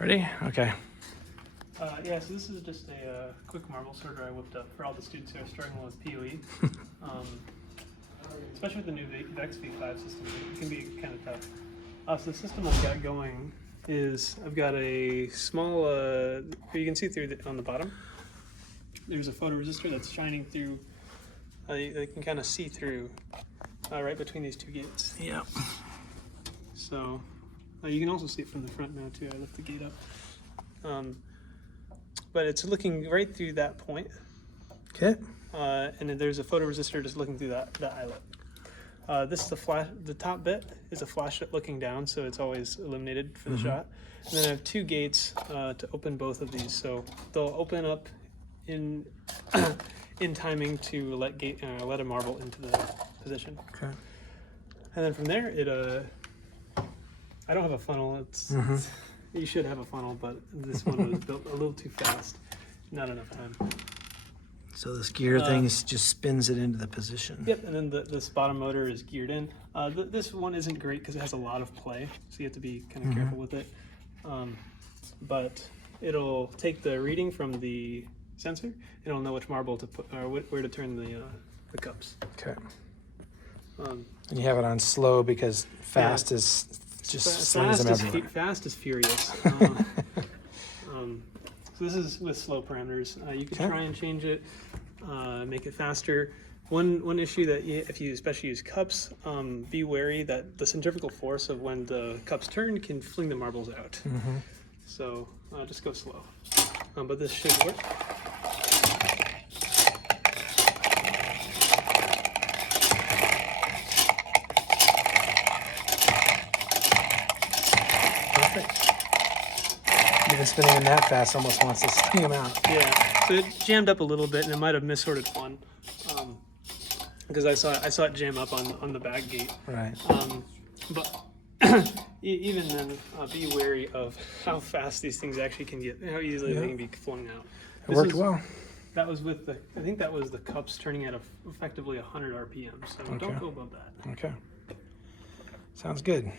Ready? Okay. Yeah, so this is just a quick marble sorter I whipped up for all the students who are struggling with POE. Especially with the new VEX V5 system, it can be kind of tough. So the system I've got going is I've got a small, you can see through on the bottom, there's a photoresistor that's shining through, you can kind of see through right between these two gates. Yep. So you can also see it from the front now too. I lift the gate up. But it's looking right through that point. Okay. And then there's a photoresistor just looking through that eyelet. This is the flash. The top bit is a flashlight looking down, so it's always illuminated for the shot. And then I have two gates to open both of these, so they'll open up in in timing to let a marble into the position. Okay. And then from there, I don't have a funnel. You should have a funnel, but this one was built a little too fast. Not enough time. So this gear thing just spins it into the position. Yep, and then this bottom motor is geared in. This one isn't great because it has a lot of play, so you have to be kind of careful with it. But it'll take the reading from the sensor, and it'll know which marble to put, or where to turn the cups. Okay. And you have it on slow because fast Yeah. is just slings them everywhere. Fast is furious. So this is with slow parameters. You can try and change it, make it faster. One issue that if you especially use cups, be wary that the centrifugal force of when the cups turn can fling the marbles out. So just go slow. But this should work. Even spinning them that fast almost wants to swing them out. Yeah, so it jammed up a little bit, and it might have missorted one, because I saw it jam up on the back gate. Right. But even then, be wary of how fast these things actually can get, how easily they can be flung out. It worked well. That was with I think that was the cups turning at effectively 100 RPM. So don't go above that. Okay. Sounds good.